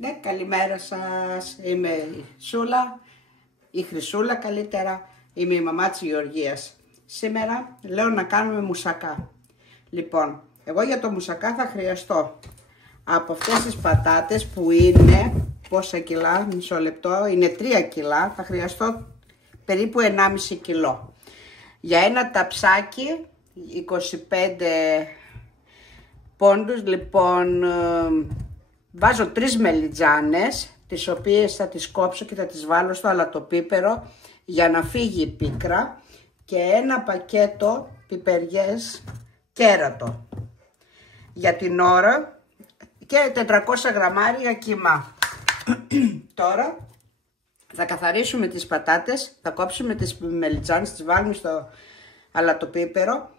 Ναι, καλημέρα σας. Είμαι η Σούλα, η Χρυσούλα καλύτερα. Είμαι η μαμά της Γεωργίας. Σήμερα λέω να κάνουμε μουσακά. Λοιπόν, εγώ για το μουσακά θα χρειαστώ από αυτές τις πατάτες που είναι, πόσα κιλά, μισό λεπτό, είναι 3 κιλά, θα χρειαστώ περίπου 1,5 κιλό. Για ένα ταψάκι, 25 πόντους, λοιπόν, βάζω 3 μελιτζάνες, τις οποίες θα τις κόψω και θα τις βάλω στο αλατοπίπερο για να φύγει η πίκρα, και ένα πακέτο πιπεριές κέρατο για την ώρα και 400 γραμμάρια κιμά. Τώρα θα καθαρίσουμε τις πατάτες, θα κόψουμε τις μελιτζάνες, τις βάλουμε στο αλατοπίπερο,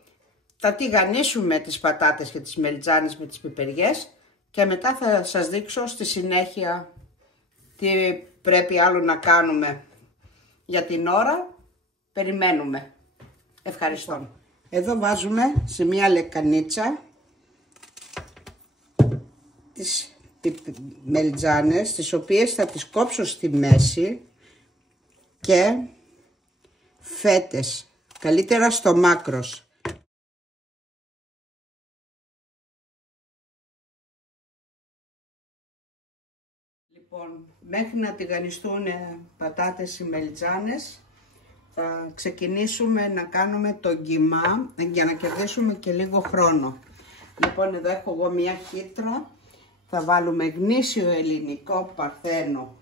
θα τηγανίσουμε τις πατάτες και τις μελιτζάνες με τις πιπεριές και μετά θα σας δείξω στη συνέχεια τι πρέπει άλλο να κάνουμε. Για την ώρα περιμένουμε. Ευχαριστώ. Εδώ βάζουμε σε μια λεκανίτσα τις μελιτζάνες, τις οποίες θα τις κόψω στη μέση, και φέτες, καλύτερα στο μάκρος. Λοιπόν, μέχρι να τηγανιστούν πατάτες οι μελιτζάνες, θα ξεκινήσουμε να κάνουμε το γκιμά για να κερδίσουμε και λίγο χρόνο. Λοιπόν, εδώ έχω εγώ μια χύτρα, θα βάλουμε γνήσιο ελληνικό παρθένο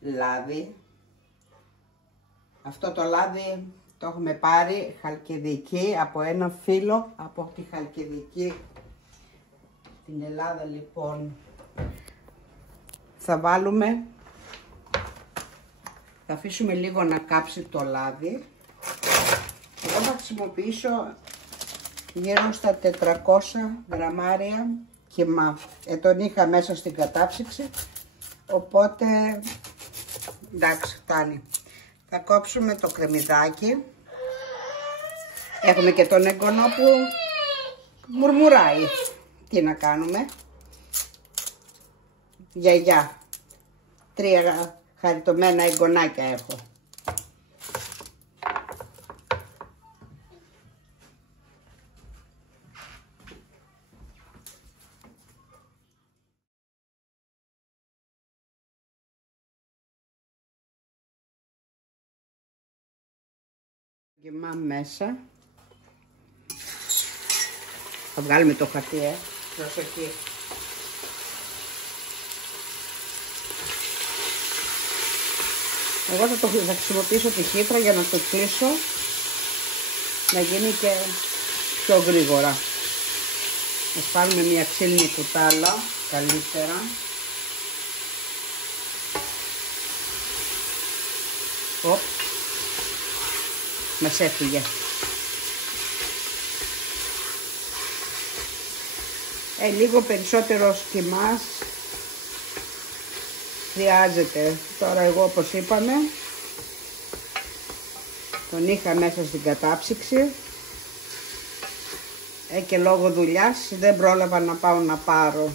λάδι. Αυτό το λάδι το έχουμε πάρει Χαλκιδική από ένα φίλο από τη Χαλκιδική στην Ελλάδα. Λοιπόν, θα βάλουμε, θα αφήσουμε λίγο να κάψει το λάδι. Εγώ θα χρησιμοποιήσω γύρω στα 400 γραμμάρια κιμά. Τον είχα μέσα στην κατάψυξη, οπότε εντάξει, φτάνει. Θα κόψουμε το κρεμμυδάκι. Έχουμε και τον εγγονό που μουρμουράει. Τι να κάνουμε. Γιαγιά. 3 χαριτωμένα εγγονάκια έχω. Γεμά μέσα. Θα βγάλουμε το χαρτί, προσοχή. Εγώ θα χρησιμοποιήσω τη χύτρα για να το κλείσω, να γίνει και πιο γρήγορα. Θα πάρουμε μια ξύλινη κουτάλα, καλύτερα. Μας έφυγε. Λίγο περισσότερο κιμάς χρειάζεται. Τώρα εγώ, όπως είπαμε, τον είχα μέσα στην κατάψυξη και λόγω δουλειάς δεν πρόλαβα να πάω να πάρω.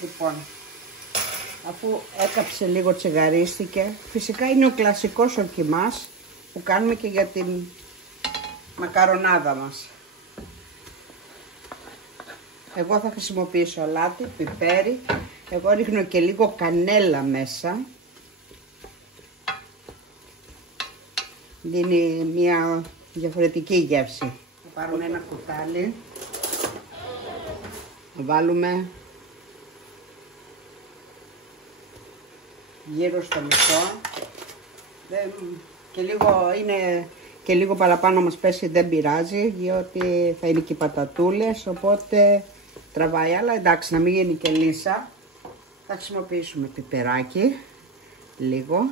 Λοιπόν, αφού έκαψε λίγο, τσιγαρίστηκε. Φυσικά είναι ο κλασικός ο κιμάς που κάνουμε και για την μακαρονάδα μας. Εγώ θα χρησιμοποιήσω αλάτι, πιπέρι. Εγώ ρίχνω και λίγο κανέλα μέσα. Δίνει μια διαφορετική γεύση. Θα πάρουμε ένα κουτάλι. Θα βάλουμε γύρω στο μισό. Και λίγο είναι και λίγο παραπάνω μας πέσει, δεν πειράζει, διότι θα είναι και οι πατατούλες, οπότε τραβάει. Αλλά εντάξει, να μην γίνει και λύσα. Θα χρησιμοποιήσουμε πιπεράκι, λίγο.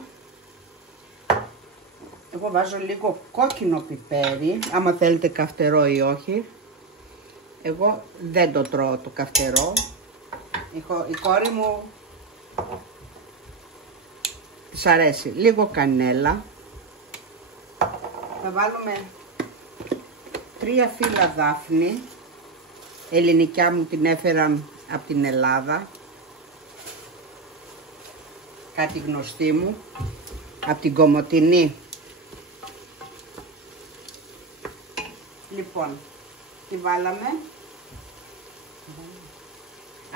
Εγώ βάζω λίγο κόκκινο πιπέρι, άμα θέλετε καυτερό ή όχι. Εγώ δεν το τρώω το καυτερό. Η κόρη μου της αρέσει. Λίγο κανέλα. Θα βάλουμε 3 φύλλα δάφνη. Ελληνικιά μου την έφεραν από την Ελλάδα, κάτι γνωστή μου, από την Κομοτηνή. Λοιπόν, τη βάλαμε.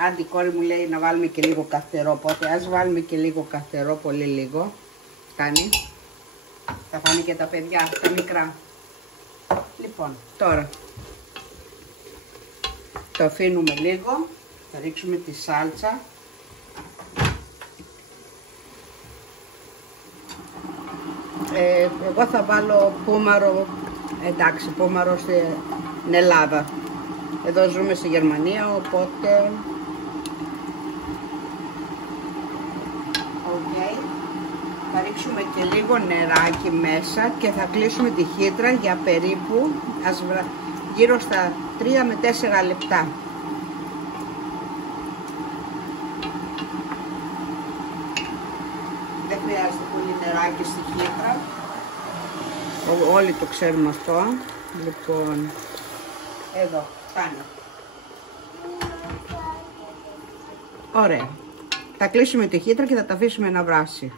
Άντε η κόρη μου λέει να βάλουμε και λίγο καθαρό, οπότε ας βάλουμε και λίγο καθαρό, πολύ λίγο. Κάνει. Θα φάνε και τα παιδιά, τα μικρά. Λοιπόν, τώρα το αφήνουμε λίγο, θα ρίξουμε τη σάλτσα. Εγώ θα βάλω πούμαρο, εντάξει, πούμαρο στην Ελλάδα. Εδώ ζούμε στη Γερμανία, οπότε θα ρίξουμε και λίγο νεράκι μέσα και θα κλείσουμε τη χύτρα για περίπου γύρω στα 3 με 4 λεπτά. Δεν χρειάζεται πολύ νεράκι στη χύτρα. Όλοι το ξέρουμε αυτό. Λοιπόν, εδώ, φτάνει. Ωραία. Θα κλείσουμε τη χύτρα και θα τα αφήσουμε να βράσει.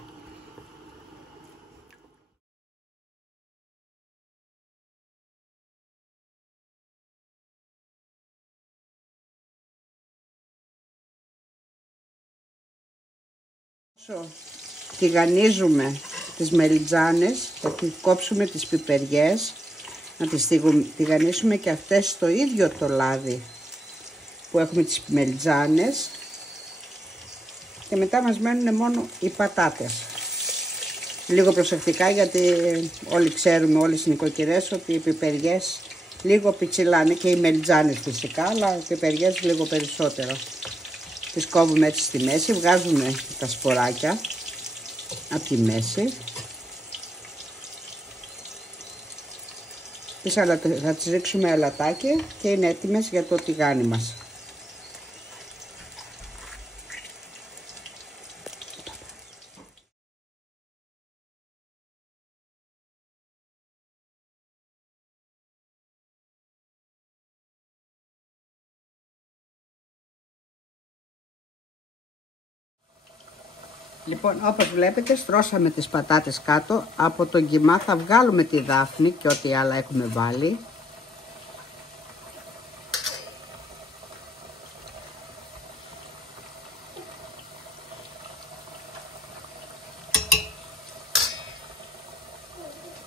Τηγανίζουμε τις μελιτζάνες, θα κόψουμε τις πιπεριές, να τις τηγανίσουμε και αυτές στο ίδιο το λάδι που έχουμε τις μελιτζάνες, και μετά μας μένουν μόνο οι πατάτες. Λίγο προσεκτικά, γιατί όλοι ξέρουμε, όλες οι νοικοκυρές, ότι οι πιπεριές λίγο πιτσιλάνε, και οι μελιτζάνες φυσικά, αλλά οι πιπεριές λίγο περισσότερο. Τις κόβουμε έτσι στη μέση, βγάζουμε τα σποράκια από τη μέση. Θα τις ρίξουμε αλατάκι και είναι έτοιμες για το τηγάνι μας. Λοιπόν, όπως βλέπετε, στρώσαμε τις πατάτες κάτω. Από τον κιμά θα βγάλουμε τη δάφνη και ό,τι άλλα έχουμε βάλει.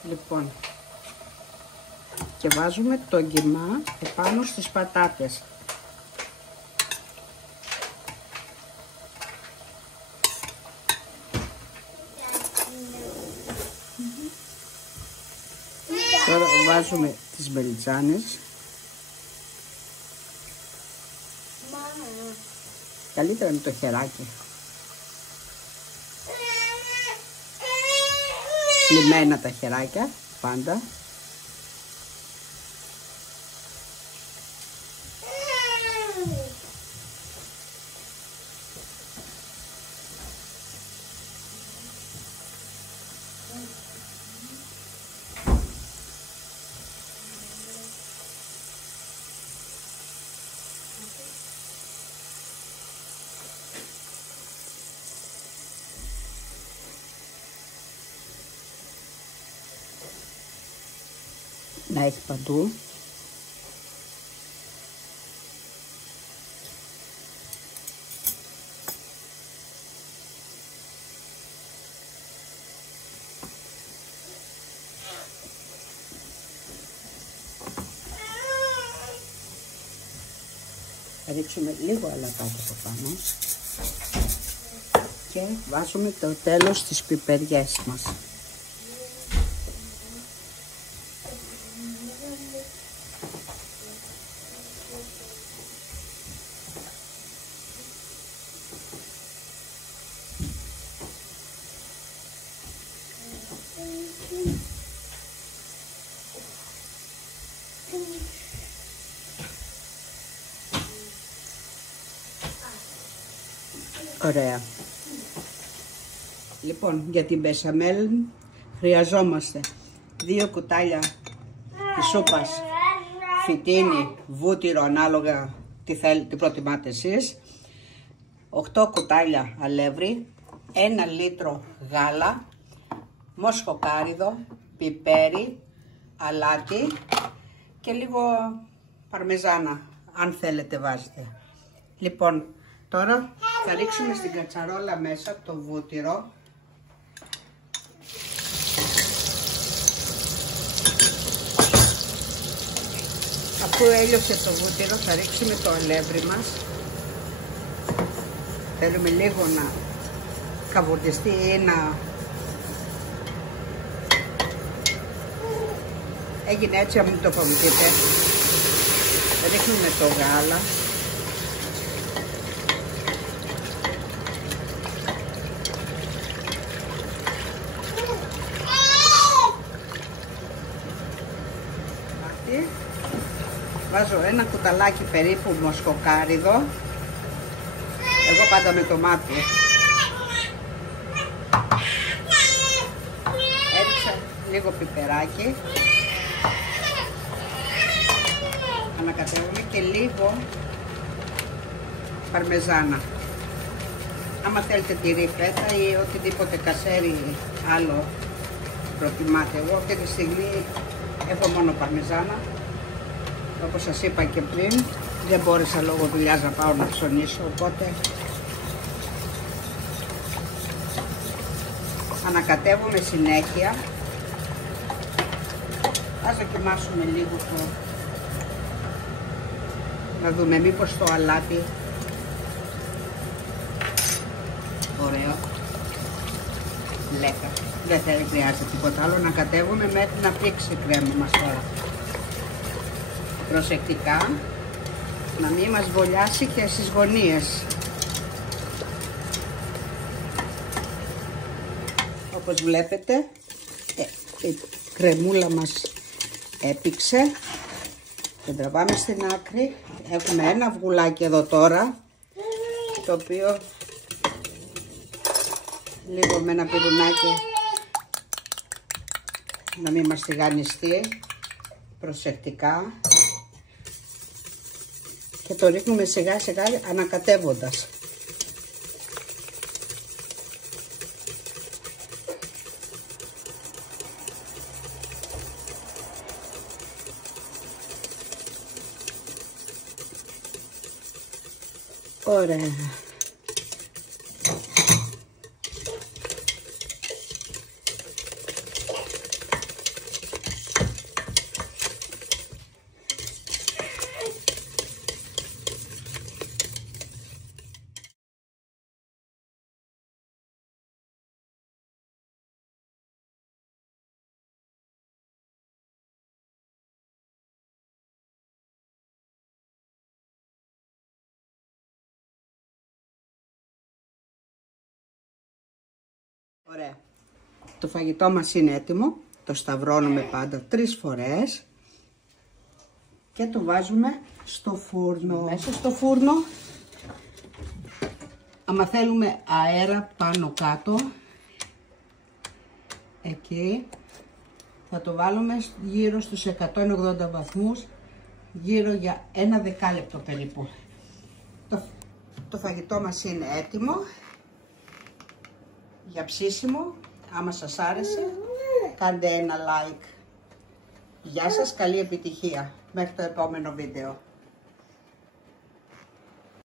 Λοιπόν, και βάζουμε τον κιμά επάνω στις πατάτες. Τώρα βάζουμε τις μελιτζάνες. Καλύτερα με το χεράκι. Λιμμένα τα χεράκια, πάντα. Να έχει παντού. Θα ρίξουμε λίγο αλατάκι από πάνω και βάζουμε το τέλος τις πιπεριές μας. Ωραία. Λοιπόν, για την μπεσαμέλ χρειαζόμαστε 2 κουτάλια της σούπας φυτίνι, βούτυρο, ανάλογα τι προτιμάτε εσείς. 8 κουτάλια αλεύρι, 1 λίτρο γάλα, μοσχοκάριδο, πιπέρι, αλάτι και λίγο παρμεζάνα, αν θέλετε βάζετε. Λοιπόν, τώρα θα ρίξουμε στην κατσαρόλα μέσα το βούτυρο. Αφού έλειωσε το βούτυρο θα ρίξουμε το αλεύρι μας. Θέλουμε λίγο να καβουρδιστεί ή να έγινε έτσι, αν μην το φοβηθείτε. Ρίχνουμε το γάλα. Βάζω 1 κουταλάκι περίπου μοσχοκάριδο. Εγώ πάντα με το μάτι. Έριξα λίγο πιπεράκι. Ανακατεύουμε και λίγο παρμεζάνα. Άμα θέλετε τυρί, φέτα ή οτιδήποτε κασέρι άλλο προτιμάτε. Εγώ αυτή τη στιγμή έχω μόνο παρμεζάνα. Όπως σας είπα και πριν, δεν μπόρεσα λόγω δουλειάς να πάω να ψωνίσω, οπότε ανακατεύουμε συνέχεια. Ας δοκιμάσουμε λίγο το, να δούμε μήπως το αλάτι ωραίο, λέκα. Δεν χρειάζεται τίποτα άλλο, να κατέβουμε μέχρι να πήξει η κρέμα μας τώρα. Προσεκτικά, να μην μας βολιάσει και στις γωνίες. Όπως βλέπετε, η κρεμούλα μας έπηξε. Την τραβάμε στην άκρη. Έχουμε ένα αυγουλάκι εδώ τώρα, το οποίο λίγο με ένα πυρουνάκι να μην μας τηγανιστεί. Προσεκτικά. Και το ρίχνουμε σιγά σιγά ανακατεύοντας. Ωραία. Ωραία. Το φαγητό μας είναι έτοιμο. Το σταυρώνουμε πάντα 3 φορές και το βάζουμε στο φούρνο. Μέσα στο φούρνο, άμα θέλουμε αέρα πάνω κάτω, εκεί θα το βάλουμε γύρω στους 180 βαθμούς, γύρω για 1 δεκάλεπτο περίπου. Το φαγητό μας είναι έτοιμο για ψήσιμο. Άμα σας άρεσε, κάντε ένα like. Γεια σας, καλή επιτυχία. Μέχρι το επόμενο βίντεο.